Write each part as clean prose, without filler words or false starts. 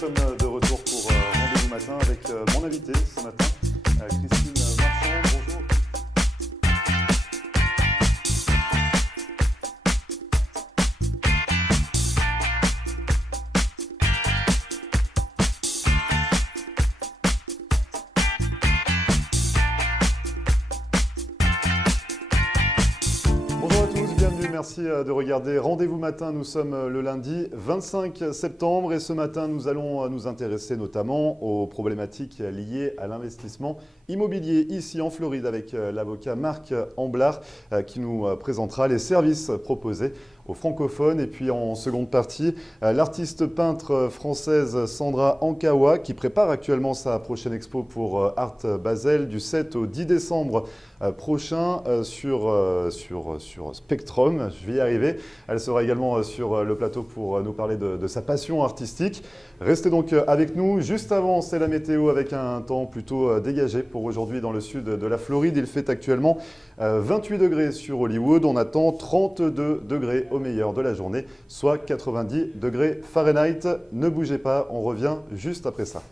sommes de retour pour Rendez-vous Matin avec mon invité ce matin, Christine Marchand. Bonjour. Merci de regarder Rendez-vous Matin. Nous sommes le lundi 25 septembre et ce matin, nous allons nous intéresser notamment aux problématiques liées à l'investissement immobilier ici en Floride avec l'avocat Marc Amblard qui nous présentera les services proposés aux francophones. Et puis en seconde partie, l'artiste peintre française Sandra Ankawa qui prépare actuellement sa prochaine expo pour Art Basel du 7 au 10 décembre prochain sur Spectrum. Je vais y arriver. Elle sera également sur le plateau pour nous parler de sa passion artistique. Restez donc avec nous. Juste avant, c'est la météo avec un temps plutôt dégagé pour aujourd'hui dans le sud de la Floride. Il fait actuellement 28 degrés sur Hollywood. On attend 32 degrés au meilleur de la journée, soit 90 degrés Fahrenheit. Ne bougez pas, on revient juste après ça.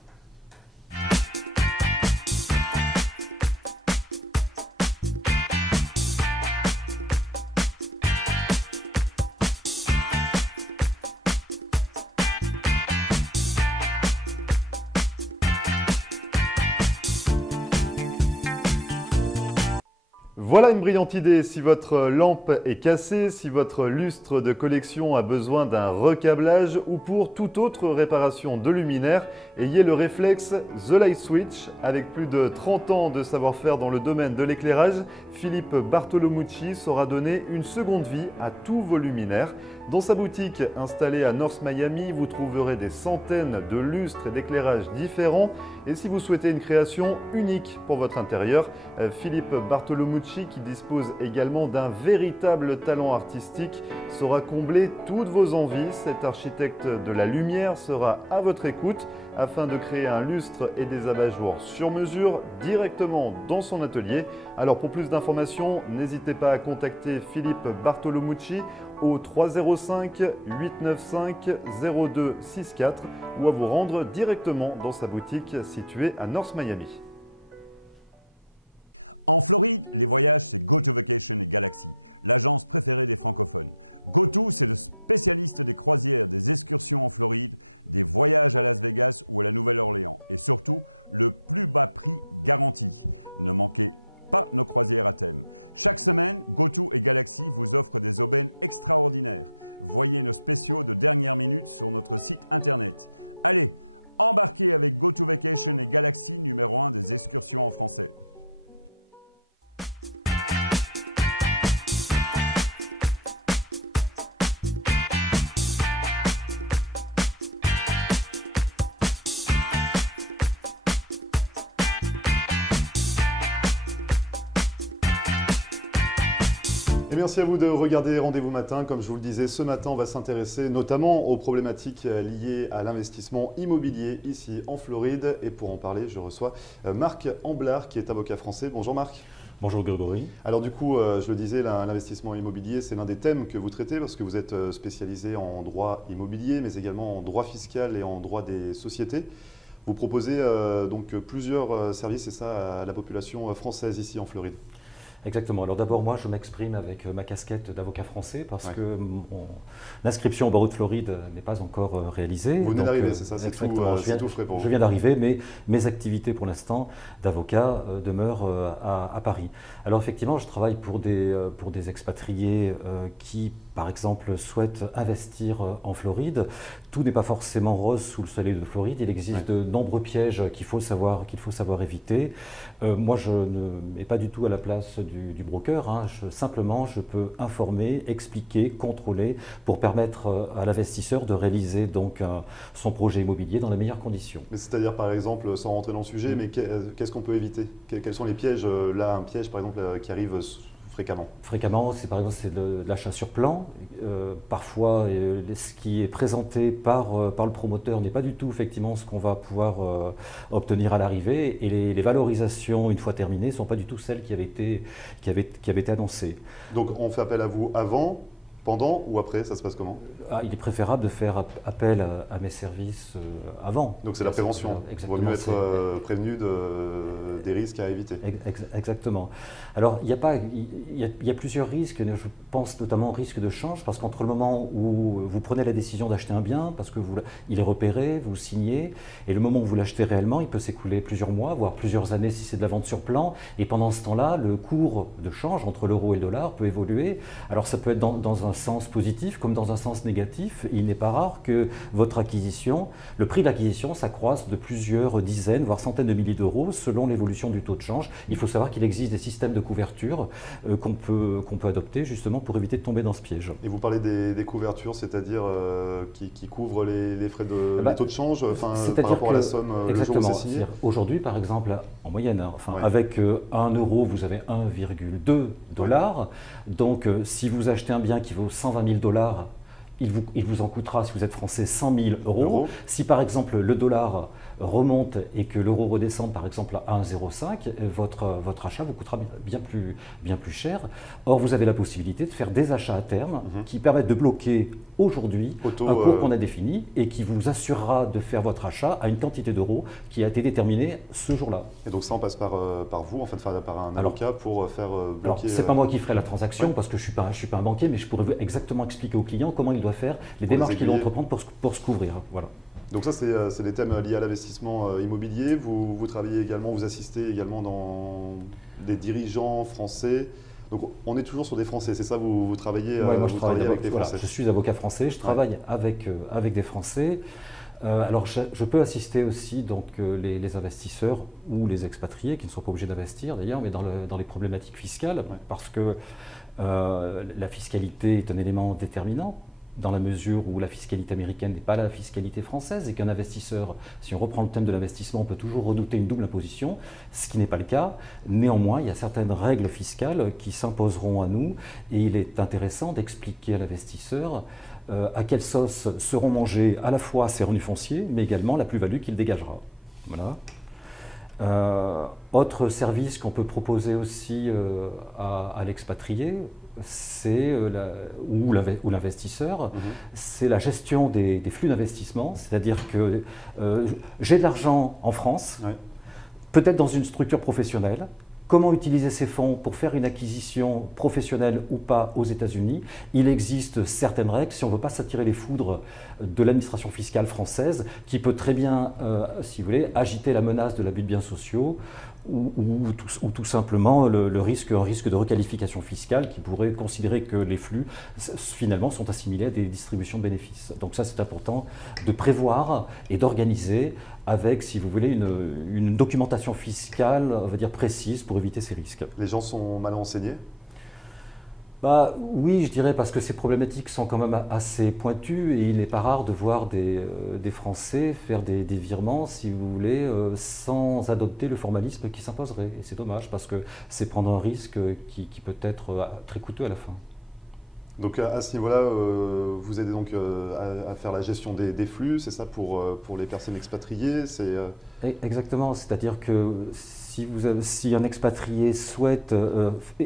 Voilà une brillante idée. Si votre lampe est cassée, si votre lustre de collection a besoin d'un recablage ou pour toute autre réparation de luminaire, ayez le réflexe The Light Switch. Avec plus de 30 ans de savoir-faire dans le domaine de l'éclairage, Philippe Bartolomucci saura donner une seconde vie à tous vos luminaires. Dans sa boutique installée à North Miami, vous trouverez des centaines de lustres et d'éclairages différents. Et si vous souhaitez une création unique pour votre intérieur, Philippe Bartolomucci, qui dispose également d'un véritable talent artistique, saura combler toutes vos envies. Cet architecte de la lumière sera à votre écoute afin de créer un lustre et des abat-jours sur mesure directement dans son atelier. Alors pour plus d'informations, n'hésitez pas à contacter Philippe Bartolomucci au 305 895 0264 ou à vous rendre directement dans sa boutique située à North Miami. En Floride, les voyages, c'est GoTo Vacation et Galaxy, l'agence préférée des francophones. GoTo, c'est le spécialiste des croisières, des excursions en Floride, des voyages à Las Vegas ou à la Nouvelle-Orléans. Et surtout, le plus bas prix garanti. Ne manquez pas nos croisières à thème. Chaque semaine, GoTo et Galaxy vous offrent des aubaines extraordinaires. Voyez nos spéciaux de dernière minute sur notre site internet. Allez, embarquez avec GoTo Vacation et Galaxy, numéro 1 des excursions en français. Et merci à vous de regarder Rendez-vous Matin. Comme je vous le disais, ce matin, on va s'intéresser notamment aux problématiques liées à l'investissement immobilier ici en Floride. Et pour en parler, je reçois Marc Amblard, qui est avocat français. Bonjour Marc. Bonjour Grégory. Alors du coup, je le disais, l'investissement immobilier, c'est l'un des thèmes que vous traitez parce que vous êtes spécialisé en droit immobilier, mais également en droit fiscal et en droit des sociétés. Vous proposez donc plusieurs services, et ça, à la population française ici en Floride. Exactement. Alors d'abord, moi, je m'exprime avec ma casquette d'avocat français parce que mon inscription au barreau de Floride n'est pas encore réalisée. Vous venez d'arriver, c'est ça, c'est tout frais pour vous. Je viens d'arriver, mais mes activités pour l'instant d'avocat demeurent à Paris. Alors effectivement, je travaille pour des expatriés qui, par exemple, souhaitent investir en Floride. Tout n'est pas forcément rose sous le soleil de Floride. Il existe de nombreux pièges qu'il faut savoir éviter. Moi, je ne mets pas du tout à la place du broker. Hein. Simplement, je peux informer, expliquer, contrôler pour permettre à l'investisseur de réaliser donc son projet immobilier dans les meilleures conditions. C'est-à-dire, par exemple, sans rentrer dans le sujet, mais qu'est-ce qu'on peut éviter? Quels sont les pièges? Là, un piège, par exemple, qui arrive fréquemment, c'est par exemple de l'achat sur plan. Parfois, ce qui est présenté par le promoteur n'est pas du tout effectivement ce qu'on va pouvoir obtenir à l'arrivée, et les valorisations, une fois terminées, ne sont pas du tout celles qui avaient été annoncées. Donc on fait appel à vous avant, Pendant ou après, ça se passe comment? Il est préférable de faire appel à mes services avant. Donc c'est la prévention. Il vaut mieux être prévenu des risques à éviter. Exactement. Alors il y a plusieurs risques. Je pense notamment au risque de change, parce qu'entre le moment où vous prenez la décision d'acheter un bien, parce que il est repéré, vous signez, et le moment où vous l'achetez réellement, il peut s'écouler plusieurs mois, voire plusieurs années si c'est de la vente sur plan. Et pendant ce temps-là, le cours de change entre l'euro et le dollar peut évoluer. Alors ça peut être dans un sens positif comme dans un sens négatif. Il n'est pas rare que votre acquisition, le prix de l'acquisition s'accroisse de plusieurs dizaines, voire centaines de milliers d'euros selon l'évolution du taux de change. Il faut savoir qu'il existe des systèmes de couverture qu'on peut adopter justement pour éviter de tomber dans ce piège. Et vous parlez des couvertures, c'est-à-dire qui couvrent les frais les taux de change, par rapport à la somme le jour où c'est signé? Aujourd'hui, par exemple, en moyenne, avec 1 euro, vous avez 1,2 $. Donc, si vous achetez un bien qui vaut 120 000 $, il vous en coûtera, si vous êtes français, 100 000 €. Si par exemple le dollar remonte et que l'euro redescend par exemple à 1,05, votre achat vous coûtera bien plus cher. Or, vous avez la possibilité de faire des achats à terme qui permettent de bloquer aujourd'hui un cours qu'on a défini et qui vous assurera de faire votre achat à une quantité d'euros qui a été déterminée ce jour-là. Et donc ça, on passe par vous, en fait, par un avocat pour faire bloquer... Alors, c'est pas moi qui ferai la transaction parce que je suis pas un banquier, mais je pourrais exactement expliquer au client comment il doit faire les démarches qu'il doit entreprendre pour se couvrir. Voilà. Donc ça, c'est des thèmes liés à l'investissement immobilier. Vous travaillez également, vous assistez également dans des dirigeants français. Donc on est toujours sur des Français, c'est ça, vous travaillez, moi, je travaille avec des Français. Je suis avocat français, je travaille avec des Français. Alors je peux assister aussi donc, les investisseurs ou les expatriés qui ne sont pas obligés d'investir d'ailleurs, mais dans les problématiques fiscales, parce que la fiscalité est un élément déterminant, dans la mesure où la fiscalité américaine n'est pas la fiscalité française et qu'un investisseur, si on reprend le thème de l'investissement, on peut toujours redouter une double imposition, ce qui n'est pas le cas. Néanmoins, il y a certaines règles fiscales qui s'imposeront à nous et il est intéressant d'expliquer à l'investisseur à quelle sauce seront mangés à la fois ses revenus fonciers, mais également la plus-value qu'il dégagera. Voilà. Autre service qu'on peut proposer aussi à l'expatrié, ou l'investisseur, c'est la gestion des flux d'investissement, c'est-à-dire que j'ai de l'argent en France, peut-être dans une structure professionnelle. Comment utiliser ces fonds pour faire une acquisition professionnelle ou pas aux États-Unis? Il existe certaines règles, si on ne veut pas s'attirer les foudres de l'administration fiscale française, qui peut très bien, si vous voulez, agiter la menace de l'abus de biens sociaux ou tout simplement un risque de requalification fiscale qui pourrait considérer que les flux finalement sont assimilés à des distributions de bénéfices. Donc ça, c'est important de prévoir et d'organiser avec, si vous voulez, une documentation fiscale, on va dire, précise pour éviter ces risques. Les gens sont mal renseignés? Oui, je dirais, parce que ces problématiques sont quand même assez pointues et il n'est pas rare de voir des Français faire des virements, si vous voulez, sans adopter le formalisme qui s'imposerait. Et c'est dommage parce que c'est prendre un risque qui peut être très coûteux à la fin. Donc à ce niveau-là, vous aidez donc à faire la gestion des flux, c'est ça pour les personnes expatriées? Exactement, c'est-à-dire que si un expatrié souhaite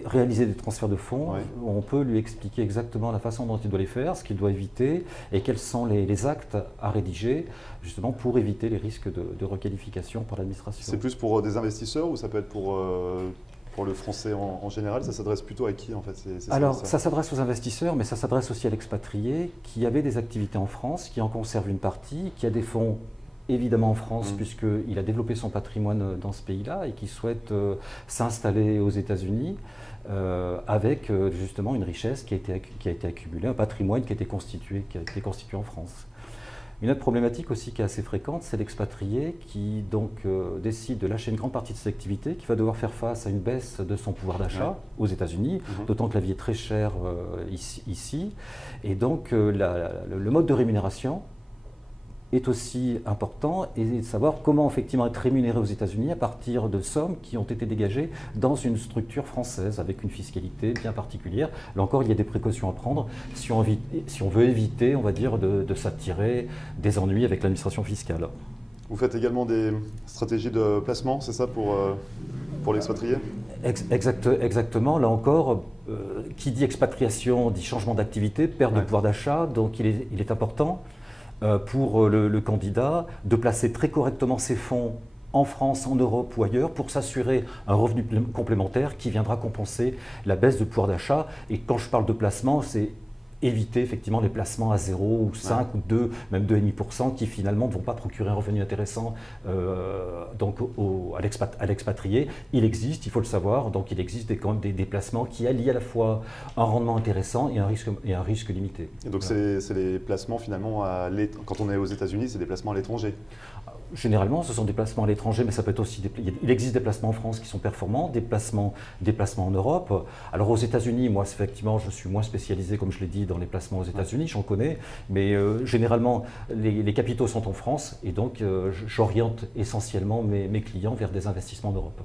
réaliser des transferts de fonds, on peut lui expliquer exactement la façon dont il doit les faire, ce qu'il doit éviter et quels sont les actes à rédiger justement pour éviter les risques de requalification par l'administration. C'est plus pour des investisseurs ou ça peut être pour le français en général? Ça s'adresse plutôt à qui en fait? Alors ça s'adresse aux investisseurs, mais ça s'adresse aussi à l'expatrié qui avait des activités en France, qui en conserve une partie, qui a des fonds évidemment en France puisqu'il a développé son patrimoine dans ce pays-là et qui souhaite s'installer aux États-Unis avec justement une richesse qui a été accumulée, un patrimoine qui a été constitué en France. Une autre problématique aussi qui est assez fréquente, c'est l'expatrié qui donc décide de lâcher une grande partie de ses activités, qui va devoir faire face à une baisse de son pouvoir d'achat aux États-Unis, d'autant que la vie est très chère ici. Et donc le mode de rémunération est aussi important et de savoir comment effectivement être rémunéré aux États-Unis à partir de sommes qui ont été dégagées dans une structure française avec une fiscalité bien particulière. Là encore, il y a des précautions à prendre si on veut éviter, on va dire, de s'attirer des ennuis avec l'administration fiscale. Vous faites également des stratégies de placement, c'est ça, pour l'expatrié? Exactement. Là encore, qui dit expatriation dit changement d'activité, perte de pouvoir d'achat. Donc il est important pour le candidat de placer très correctement ses fonds en France, en Europe ou ailleurs pour s'assurer un revenu complémentaire qui viendra compenser la baisse de pouvoir d'achat. Et quand je parle de placement, c'est éviter effectivement les placements à 0 ou 5 ou 2, même 2,5% qui finalement ne vont pas procurer un revenu intéressant donc à l'expatrié. Il existe, il faut le savoir, donc il existe quand même des placements qui allient à la fois un rendement intéressant et un risque limité. Et donc voilà. C'est les placements finalement, quand on est aux États-Unis, c'est des placements à l'étranger? Généralement, ce sont des placements à l'étranger, mais ça peut être aussi il existe des placements en France qui sont performants, des placements en Europe. Alors aux États-Unis, moi effectivement, je suis moins spécialisé, comme je l'ai dit, dans les placements aux États-Unis, j'en connais, mais généralement les capitaux sont en France et donc j'oriente essentiellement mes clients vers des investissements en Europe.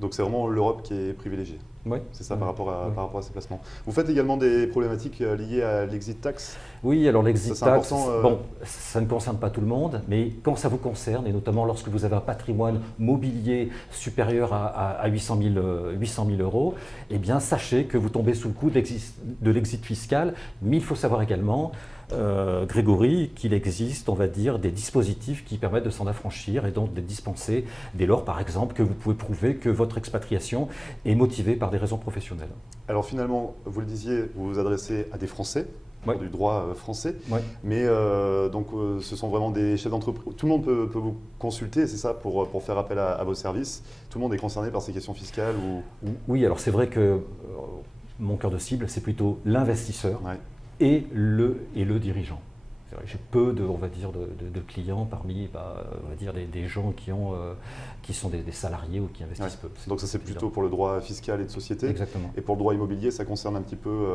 Donc c'est vraiment l'Europe qui est privilégiée. Oui. C'est ça par rapport à ces placements. Vous faites également des problématiques liées à l'exit tax? Oui, alors l'exit tax, important, bon, ça ne concerne pas tout le monde, mais quand ça vous concerne, et notamment lorsque vous avez un patrimoine mobilier supérieur à 800 000 euros, eh bien sachez que vous tombez sous le coup de l'exit fiscal, mais il faut savoir également, Grégory, qu'il existe, on va dire, des dispositifs qui permettent de s'en affranchir et donc de dispenser dès lors, par exemple, que vous pouvez prouver que votre expatriation est motivée par des raisons professionnelles. Alors finalement, vous le disiez, vous vous adressez à des Français, du droit français, mais donc ce sont vraiment des chefs d'entreprise. Tout le monde peut vous consulter, c'est ça, pour faire appel à vos services. Tout le monde est concerné par ces questions fiscales Oui, alors c'est vrai que mon cœur de cible, c'est plutôt l'investisseur. Et le dirigeant. J'ai peu de, on va dire, de clients parmi on va dire, des gens qui sont des salariés ou qui investissent peu. Donc ça c'est plutôt pour le droit fiscal et de société. Exactement. Et pour le droit immobilier, ça concerne un petit peu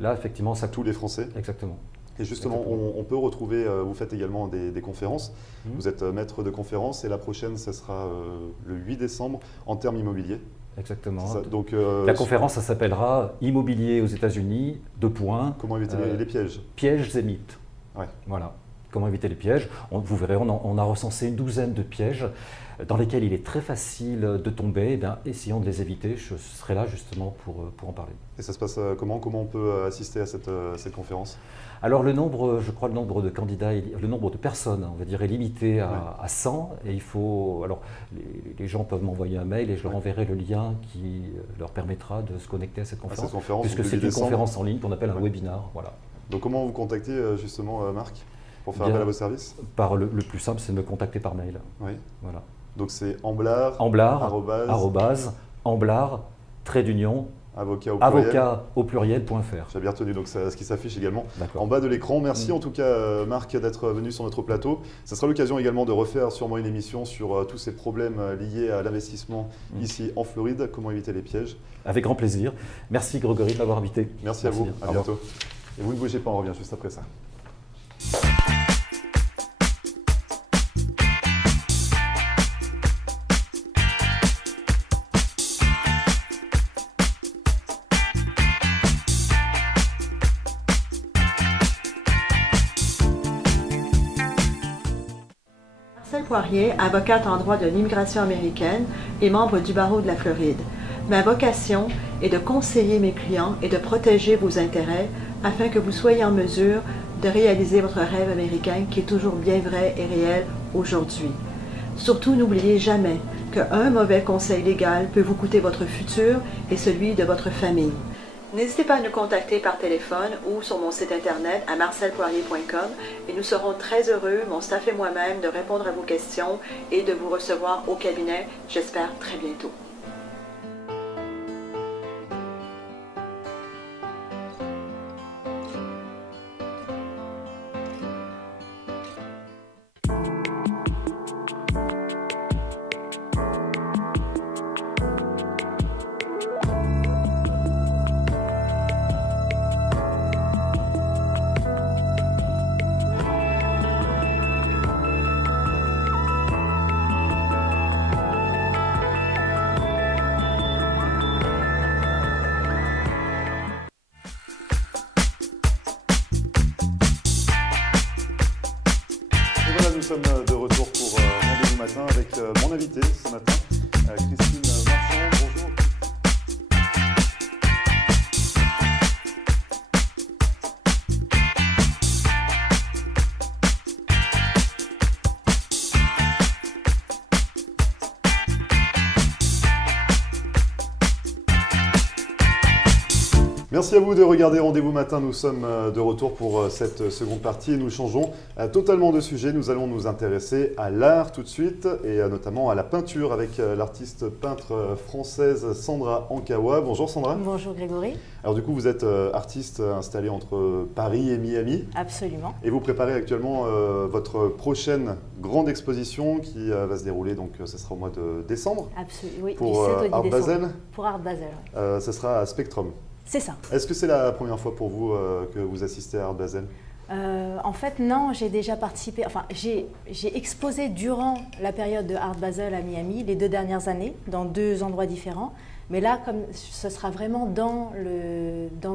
là, effectivement, tous les Français. Exactement. Et justement, on peut retrouver, vous faites également des conférences, vous êtes maître de conférences et la prochaine, ce sera le 8 décembre en termes immobiliers. Exactement. Donc, la conférence, ça s'appellera Immobilier aux États-Unis, : comment éviter les pièges. Pièges et mythes. Voilà. Comment éviter les pièges. Vous verrez, on a recensé une douzaine de pièges dans lesquels il est très facile de tomber. Essayons de les éviter. Je serai là justement pour en parler. Et ça se passe comment? Comment on peut assister à cette conférence? Alors je crois le nombre de candidats, le nombre de personnes, on va dire, est limité à 100. Et il faut, alors les gens peuvent m'envoyer un mail et je leur enverrai le lien qui leur permettra de se connecter à cette conférence. Puisque c'est une conférence en ligne qu'on appelle un webinar. Voilà. Donc comment vous contactez justement Marc pour faire appel à vos services? Le plus simple, c'est de me contacter par mail. Oui. Voilà. Donc c'est Amblard, avocat au pluriel.fr. J'ai bien retenu, donc c'est ce qui s'affiche également en bas de l'écran. Merci en tout cas Marc d'être venu sur notre plateau. Ça sera l'occasion également de refaire sûrement une émission sur tous ces problèmes liés à l'investissement ici en Floride, comment éviter les pièges. Avec grand plaisir. Merci Grégory de m'avoir invité. Merci à vous, à bientôt. Et vous ne bougez pas, on revient juste après ça. Marcelle Poirier, avocate en droit de l'immigration américaine et membre du barreau de la Floride. Ma vocation est de conseiller mes clients et de protéger vos intérêts afin que vous soyez en mesure de réaliser votre rêve américain qui est toujours bien vrai et réel aujourd'hui. Surtout, n'oubliez jamais qu'un mauvais conseil légal peut vous coûter votre futur et celui de votre famille. N'hésitez pas à nous contacter par téléphone ou sur mon site internet à marcelpoirier.com et nous serons très heureux, mon staff et moi-même, de répondre à vos questions et de vous recevoir au cabinet, j'espère très bientôt. Merci à vous de regarder Rendez-vous Matin. Nous sommes de retour pour cette seconde partie et nous changeons totalement de sujet. Nous allons nous intéresser à l'art tout de suite et notamment à la peinture avec l'artiste peintre française Sandra Ankawa. Bonjour Sandra. Bonjour Grégory. Alors du coup, vous êtes artiste installé entre Paris et Miami. Absolument. Et vous préparez actuellement votre prochaine grande exposition qui va se dérouler, donc ce sera au mois de décembre. Absolument, oui, pour du 7 au 10 Art décembre. Basel. Pour Art Basel, oui. Ce sera à Spectrum. C'est ça. Est-ce que c'est la première fois pour vous que vous assistez à Art Basel? En fait, non, j'ai déjà participé, enfin, j'ai exposé durant la période de Art Basel à Miami, les 2 dernières années, dans 2 endroits différents. Mais là, comme ce sera vraiment dans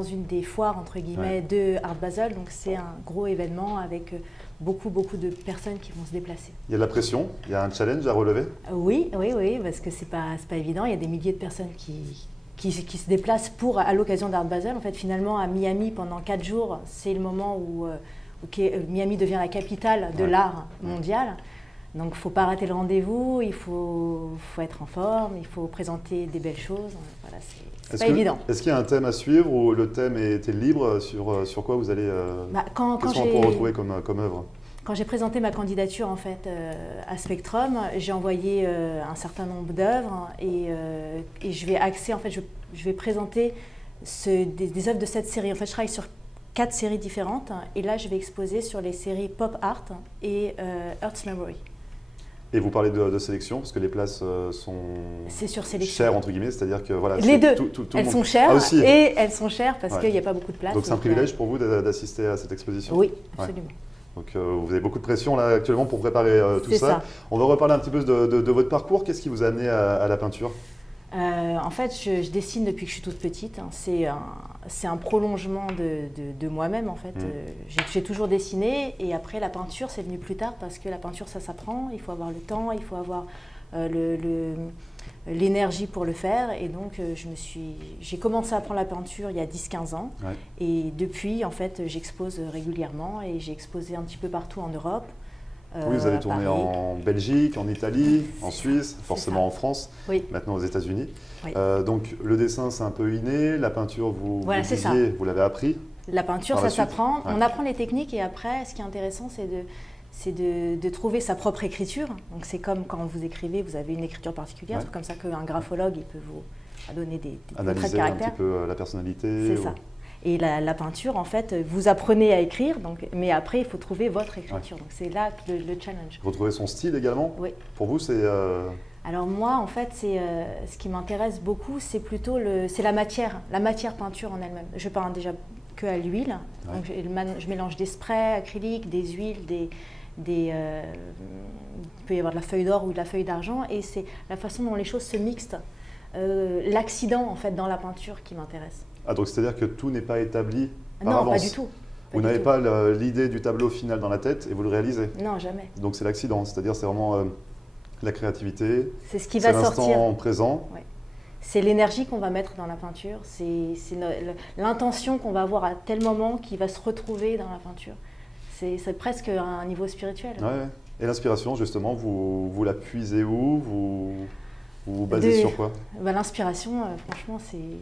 une des foires, entre guillemets, de Art Basel, donc c'est un gros événement avec beaucoup de personnes qui vont se déplacer. Il y a de la pression, il y a un challenge à relever? Oui, parce que c'est pas évident, il y a des milliers de personnes qui se déplacent à l'occasion d'Art Basel. En fait, finalement, à Miami, pendant 4 jours, c'est le moment où Miami devient la capitale de l'art mondial. Donc, il ne faut pas rater le rendez-vous, il faut être en forme, il faut présenter des belles choses. Voilà, c'est pas évident. Est-ce qu'il y a un thème à suivre ou le thème était libre sur quoi vous allez qu'est-ce qu'on peut retrouver comme œuvre? Quand j'ai présenté ma candidature en fait à Spectrum, j'ai envoyé un certain nombre d'œuvres et je vais axer, en fait, je vais présenter des œuvres de cette série. En fait, je travaille sur 4 séries différentes et là, je vais exposer sur les séries Pop Art et Earth's Memory. Et vous parlez de sélection, parce que les places sont chères, entre guillemets, c'est-à-dire que voilà, les deux, elles sont chères et elles sont chères parce qu'il n'y a pas beaucoup de place. Donc c'est un privilège pour vous d'assister à cette exposition? Oui, absolument. Donc vous avez beaucoup de pression là actuellement pour préparer tout ça. On va reparler un petit peu de votre parcours. Qu'est-ce qui vous a amené à la peinture? En fait, je dessine depuis que je suis toute petite. C'est un prolongement de moi-même, en fait. J'ai toujours dessiné et après la peinture, c'est venu plus tard parce que la peinture, ça s'apprend. Il faut avoir le temps, il faut avoir l'énergie pour le faire. Et donc, j'ai commencé à apprendre la peinture il y a 10-15 ans. Ouais. Et depuis, en fait, j'expose régulièrement et j'ai exposé un petit peu partout en Europe. Oui, vous avez tourné en Belgique, en Italie, en Suisse, forcément en France, maintenant aux États-Unis. Oui. Donc le dessin, c'est un peu inné, la peinture, vous l'avez appris? La peinture, ça s'apprend. Ouais. On apprend les techniques et après, ce qui est intéressant, c'est de trouver sa propre écriture. Donc c'est comme quand vous écrivez, vous avez une écriture particulière, c'est comme ça qu'un graphologue il peut vous donner des traits de caractère. Analyser un petit peu la personnalité. C'est ça. Et la peinture, en fait, vous apprenez à écrire, mais après, il faut trouver votre écriture. Donc, c'est là le challenge. Retrouver son style également? Oui. Pour vous, c'est… Alors moi, en fait, ce qui m'intéresse beaucoup, c'est plutôt la matière peinture en elle-même. Je peins déjà que à l'huile. Ouais. Donc, je mélange des sprays acryliques, des huiles, il peut y avoir de la feuille d'or ou de la feuille d'argent. Et c'est la façon dont les choses se mixent. L'accident, en fait, dans la peinture qui m'intéresse. Ah, donc c'est-à-dire que tout n'est pas établi par avance? Non, pas du tout. Vous n'avez pas l'idée du tableau final dans la tête et vous le réalisez? Non, jamais. Donc c'est l'accident, c'est-à-dire c'est vraiment la créativité, c'est ce qui va sortir. C'est l'instant présent. Ouais. C'est l'énergie qu'on va mettre dans la peinture, c'est l'intention qu'on va avoir à tel moment qui va se retrouver dans la peinture. C'est presque un niveau spirituel. Ouais. Et l'inspiration, justement, vous la puisez où? Vous vous basez sur quoi? L'inspiration, franchement, c'est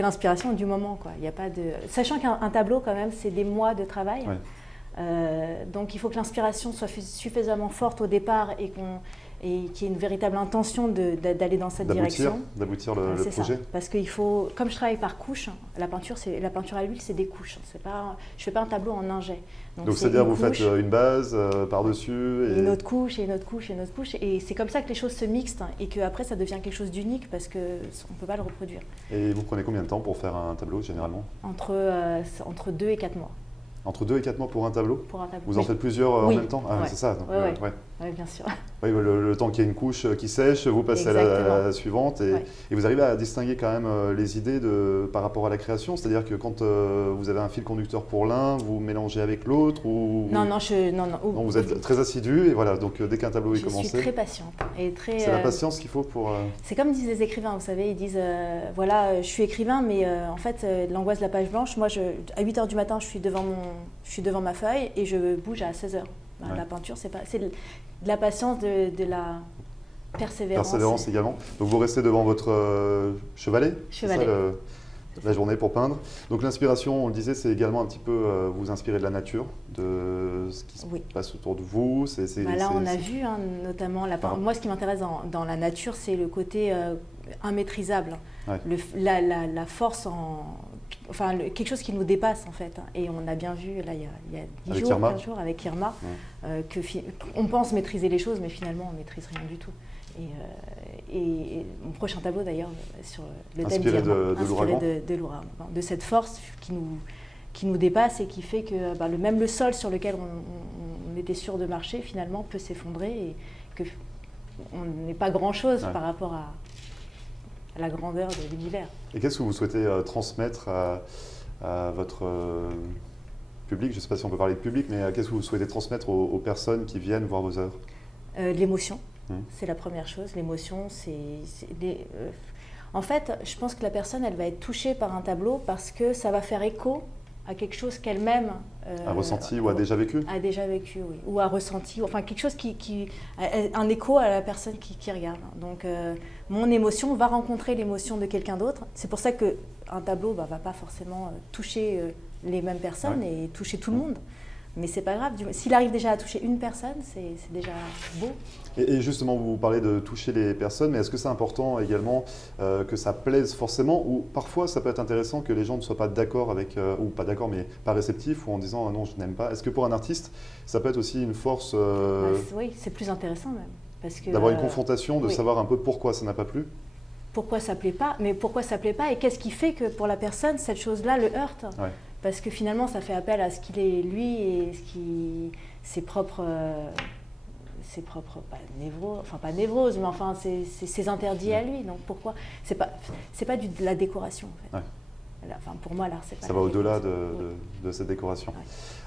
l'inspiration du moment, quoi. Il y a pas de… Sachant qu'un tableau, quand même, c'est des mois de travail. Ouais. Donc, il faut que l'inspiration soit suffisamment forte au départ et qu'il y ait une véritable intention d'aller dans cette direction. D'aboutir le projet. Ça. Parce qu'il faut… Comme je travaille par couches, la peinture à l'huile, c'est des couches. Je ne fais pas un tableau en un jet. Donc c'est-à-dire vous faites une base par-dessus et… Une autre couche, et une autre couche, et une autre couche. Et c'est comme ça que les choses se mixent et qu'après, ça devient quelque chose d'unique parce qu'on ne peut pas le reproduire. Et vous prenez combien de temps pour faire un tableau, généralement? Entre 2 et 4 mois. Entre 2 et 4 mois pour un tableau? Pour un tableau. Vous en faites plusieurs en même temps? Ah, c'est ça. Oui, bien sûr. Oui, le temps qu'il y ait une couche qui sèche, vous passez à la suivante et vous arrivez à distinguer quand même les idées par rapport à la création. C'est-à-dire que quand vous avez un fil conducteur pour l'un, vous mélangez avec l'autre ou… Non, vous êtes très assidu et voilà, donc dès qu'un tableau est commencé… Je suis très patiente. C'est la patience qu'il faut pour… C'est comme disent les écrivains, vous savez, ils disent voilà, je suis écrivain, mais en fait, l'angoisse de la page blanche, moi, à 8h du matin, je suis devant ma feuille et je bouge à 16h. La peinture, c'est de la patience, de Persévérance. également. Donc vous restez devant votre chevalet, Chevalet. C'est ça, la journée pour peindre. Donc l'inspiration, on le disait, c'est également un petit peu vous inspirer de la nature, de ce qui se passe autour de vous. Là, on a vu, hein, notamment, moi, ce qui m'intéresse dans la nature, c'est le côté immaîtrisable, Ouais. la force enfin, quelque chose qui nous dépasse en fait. Et on a bien vu, là, il y a 10 Avec jours, Irma. 15 jours, avec Irma, Ouais. on pense maîtriser les choses, mais finalement, on ne maîtrise rien du tout. Et mon prochain tableau, d'ailleurs, sur le thème Inspiré d'Irma, de l'ouragan. de l'ouragan, de cette force qui nous dépasse et qui fait que même le sol sur lequel on était sûr de marcher, finalement, peut s'effondrer et qu'on n'est pas grand-chose Ouais. par rapport à la grandeur de l'univers. Et qu'est-ce que vous souhaitez transmettre à votre public? Je ne sais pas si on peut parler de public, mais qu'est-ce que vous souhaitez transmettre aux personnes qui viennent voir vos œuvres? L'émotion, c'est la première chose. L'émotion, en fait, je pense que la personne, elle va être touchée par un tableau parce que ça va faire écho à quelque chose qu'elle-même A ressenti ou a déjà vécu? A déjà vécu, oui. Ou a ressenti, enfin quelque chose un écho à la personne qui regarde. Donc mon émotion va rencontrer l'émotion de quelqu'un d'autre. C'est pour ça qu'un tableau ne va pas forcément toucher les mêmes personnes et toucher tout le monde. Mais c'est pas grave, s'il arrive déjà à toucher une personne, c'est déjà beau. Et justement, vous parlez de toucher les personnes, mais est-ce que c'est important également que ça plaise forcément, ou parfois ça peut être intéressant que les gens ne soient pas d'accord avec, ou pas d'accord, mais pas réceptifs, ou en disant ah non, je n'aime pas. Est-ce que pour un artiste, ça peut être aussi une force oui, c'est plus intéressant même. D'avoir une confrontation, de oui. savoir un peu pourquoi ça n'a pas plu? Pourquoi ça plaît pas, mais pourquoi ça plaît pas et qu'est-ce qui fait que pour la personne, cette chose-là le heurte? Ouais. Parce que finalement, ça fait appel à ce qu'il est lui et ses propres pas névroses, mais enfin ses interdits à lui. Donc pourquoi c'est pas de la décoration en fait. Ouais. Enfin, pour moi, l'art, c'est pas. Ça va au-delà de cette décoration.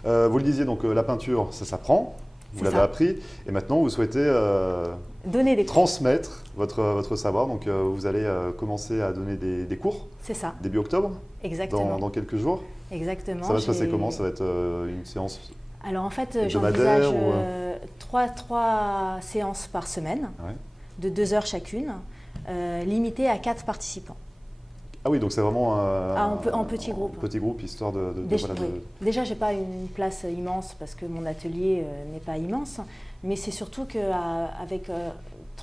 Ouais. Vous le disiez, donc la peinture, ça s'apprend. Vous l'avez appris, et maintenant vous souhaitez donner des transmettre votre savoir. Donc vous allez commencer à donner des cours. C'est ça. Début octobre. Exactement. Dans quelques jours. Exactement. Ça va se passer comment? Ça va être une séance? Alors en fait, j'envisage 3 séances par semaine, de 2 heures chacune, limitées à 4 participants. Ah oui, donc c'est vraiment en petit groupe. Petit groupe, histoire de... Déjà, je n'ai pas une place immense parce que mon atelier n'est pas immense, mais c'est surtout qu'avec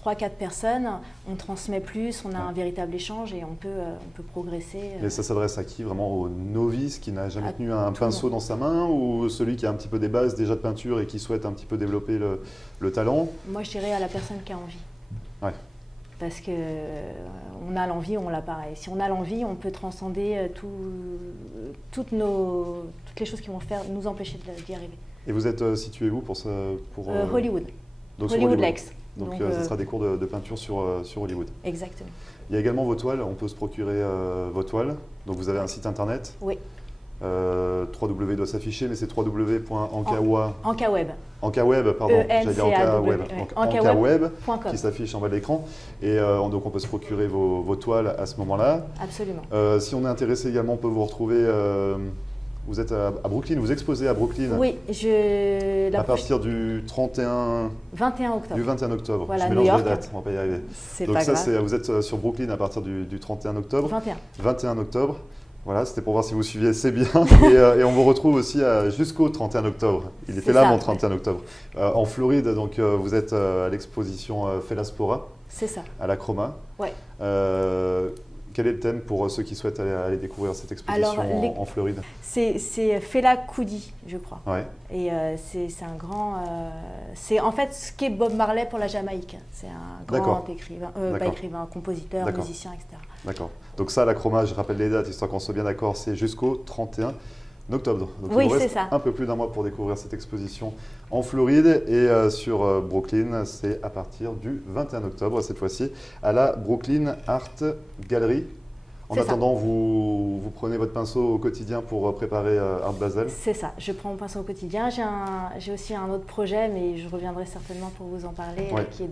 3-4 personnes, on transmet plus, on a un véritable échange et on peut progresser. Mais ça s'adresse à qui? Vraiment au novice qui n'a jamais tenu un pinceau dans sa main, ou celui qui a un petit peu des bases déjà de peinture et qui souhaite un petit peu développer le talent? Moi, je dirais à la personne qui a envie. Ouais. Parce qu'on a l'envie, on l'a pas. Et si on a l'envie, on peut transcender toutes les choses qui vont nous empêcher d'y arriver. Et vous êtes situé où pour Hollywood. Donc Hollywood Lex. Donc ce sera des cours de peinture sur Hollywood. Exactement. Il y a également vos toiles, on peut se procurer vos toiles. Donc vous avez un site internet. Oui. www doit s'afficher, mais c'est www.ankaweb. Ankaweb, pardon, j'allais dire Ankaweb. Ankaweb, .com. qui s'affiche en bas de l'écran. Et donc on peut se procurer vos toiles à ce moment-là. Absolument. Si on est intéressé également, on peut vous retrouver. Vous êtes à Brooklyn, vous exposez à Brooklyn. Oui, à partir du 21 octobre. Du 21 octobre. Voilà, je mélange les dates, on ne va pas y arriver. Donc pas grave. Vous êtes sur Brooklyn à partir du 31 octobre. 21 octobre. Voilà, c'était pour voir si vous suiviez assez bien. Et on vous retrouve aussi jusqu'au 31 octobre. Il était là, mon 31 octobre. En Floride, donc vous êtes à l'exposition Felaspora. C'est ça. À la Chroma. Ouais. Quel est le thème pour ceux qui souhaitent aller découvrir cette exposition en Floride? C'est Fela Kuti, je crois. Ouais. Et c'est un grand... c'est en fait ce qu'est Bob Marley pour la Jamaïque. C'est un grand écrivain, pas écrivain, compositeur, musicien, etc. D'accord. Donc ça, la Chroma, je rappelle les dates, histoire qu'on soit bien d'accord, c'est jusqu'au 31 octobre. Donc oui, il nous reste ça. Un peu plus d'un mois pour découvrir cette exposition en Floride. Et sur Brooklyn, c'est à partir du 21 octobre, cette fois-ci, à la Brooklyn Art Gallery. En attendant, vous prenez votre pinceau au quotidien pour préparer Art Basel? C'est ça, je prends mon pinceau au quotidien. J'ai aussi un autre projet, mais je reviendrai certainement pour vous en parler, qui est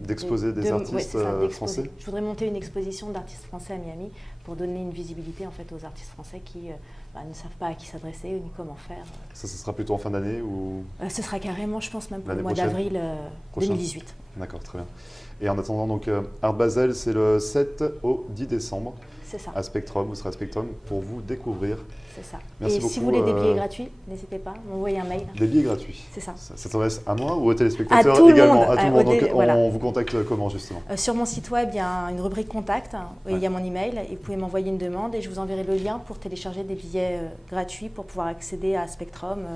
d'exposer des artistes français. Je voudrais monter une exposition d'artistes français à Miami pour donner une visibilité en fait, aux artistes français qui ne savent pas à qui s'adresser ni comment faire. Ça, ce sera plutôt en fin d'année ou Ce sera carrément, je pense, même pour le l'année mois prochaine d'avril Prochain. 2018. D'accord, très bien. Et en attendant, donc, Art Basel, c'est le 7 au 10 décembre C'est ça, à Spectrum, vous serez à Spectrum pour vous découvrir. c'est ça. Merci Et si vous beaucoup, voulez des billets gratuits, n'hésitez pas, m'envoyez un mail. Des billets gratuits. C'est ça. Ça s'adresse à moi ou aux téléspectateurs À tout le également monde. À tout le monde. Donc, Voilà. on vous contacte comment justement? Sur mon site web, il y a une rubrique contact, où il y a mon email, et vous pouvez m'envoyer une demande et je vous enverrai le lien pour télécharger des billets gratuits pour pouvoir accéder à Spectrum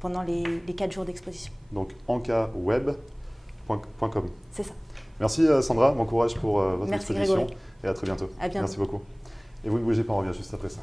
pendant les 4 jours d'exposition. Donc ankaweb.com. C'est ça. Merci Sandra, bon courage pour votre Merci, exposition Grégory. et à très bientôt. À bientôt. Merci beaucoup. Et vous ne bougez pas, on revient juste après ça.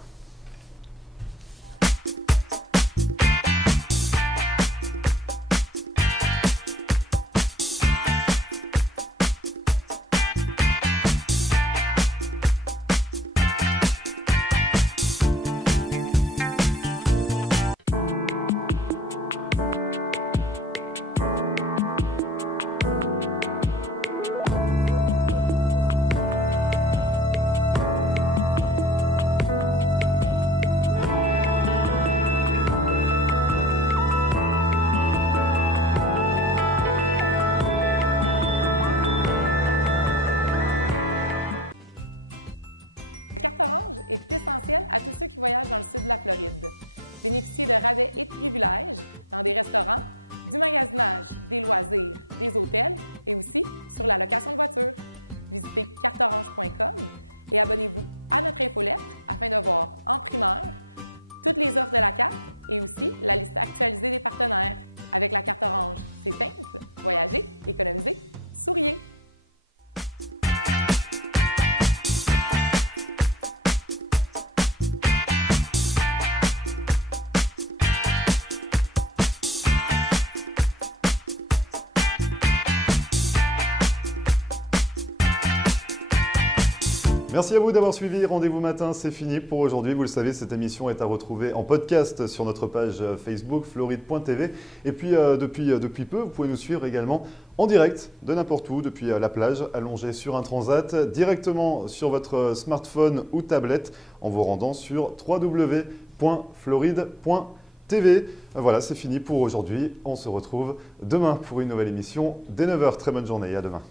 La carte orange est essentielle à tous ceux qui voyagent dans le sud de la Floride. Bénéficiez de rabais et de privilèges dans des restaurants, du magasinage, des loisirs, des hôtels et aussi sur la location de voitures. Visitez carteorange.com et abonnez-vous à notre infolettre afin de voir en primeur toutes les offres de la carte et aussi la liste actualisée des partenaires. Avec la carte orange, c'est simple, voyagez, économisez, souriez! Merci à vous d'avoir suivi Rendez-vous Matin, c'est fini pour aujourd'hui. Vous le savez, cette émission est à retrouver en podcast sur notre page Facebook floride.tv. Et puis depuis peu, vous pouvez nous suivre également en direct de n'importe où, depuis la plage, allongé sur un transat, directement sur votre smartphone ou tablette en vous rendant sur www.floride.tv. Voilà, c'est fini pour aujourd'hui. On se retrouve demain pour une nouvelle émission dès 9 h. Très bonne journée et à demain.